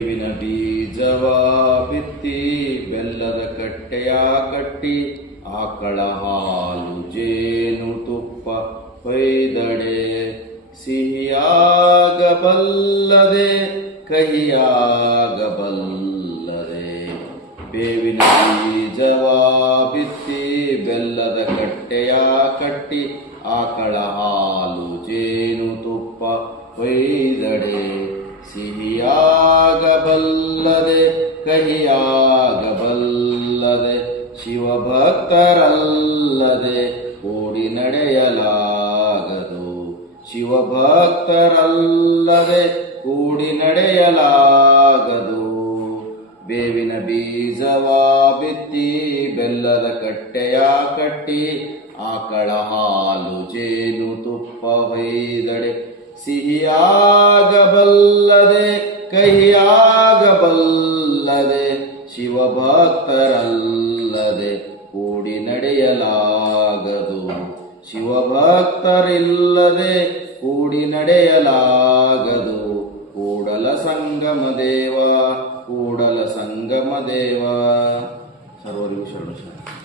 ಬೇವಿನ ಬೀಜವ ಬಿತ್ತಿ ಬೆಲ್ಲದ ಕಟ್ಟೆಯ ಕಟ್ಟಿ ಆಕಳ ಹಾಲು ಜೇನು ತುಪ್ಪ ಹೊಯ್ದಡೆ ಸಿಹಿಯಾಗಬಲ್ಲದೆ ಕಹಿಯಾಗಬಲ್ಲದೆ. ಬೇವಿನ ಬೀಜವ ಬಿತ್ತಿ ಬೆಲ್ಲದ ಕಟ್ಟೆಯ ಕಟ್ಟಿ ಆಕಳ ಹಾಲು ಜೇನು ತುಪ್ಪ ಹೊಯ್ದಡೆ ಸಿಹಿಯಾಗಬಲ್ಲದೆ ಕಹಿಯಾಗಬಲ್ಲದೆ. ಶಿವಭಕ್ತರಲ್ಲದೆ ಕೂಡಿ ನಡೆಯಲಾಗದು, ಶಿವಭಕ್ತರಲ್ಲದೆ ಕೂಡಿ ನಡೆಯಲಾಗದು. ಬೇವಿನ ಬೀಜವ ಬಿತ್ತಿ ಬೆಲ್ಲದ ಕಟ್ಟೆಯ ಕಟ್ಟಿ ಆಕಳ ಹಾಲು ಜೇನು ತುಪ್ಪ ಹೊಯ್ದಡೆ ಸಿಹಿಯಾಗಬಲ್ಲದೆ ಕಹಿಯಾಗಬಲ್ಲದೆ. ಶಿವಭಕ್ತರಲ್ಲದೆ ಕೂಡಿ ನಡೆಯಲಾಗದು, ಶಿವಭಕ್ತರಿಲ್ಲದೆ ಕೂಡಿ ನಡೆಯಲಾಗದು. ಕೂಡಲ ಸಂಗಮ ದೇವ, ಕೂಡಲ ಸಂಗಮ ದೇವ. ಸರ್ವರಿಗೂ ಶರಣು ಶರಣ.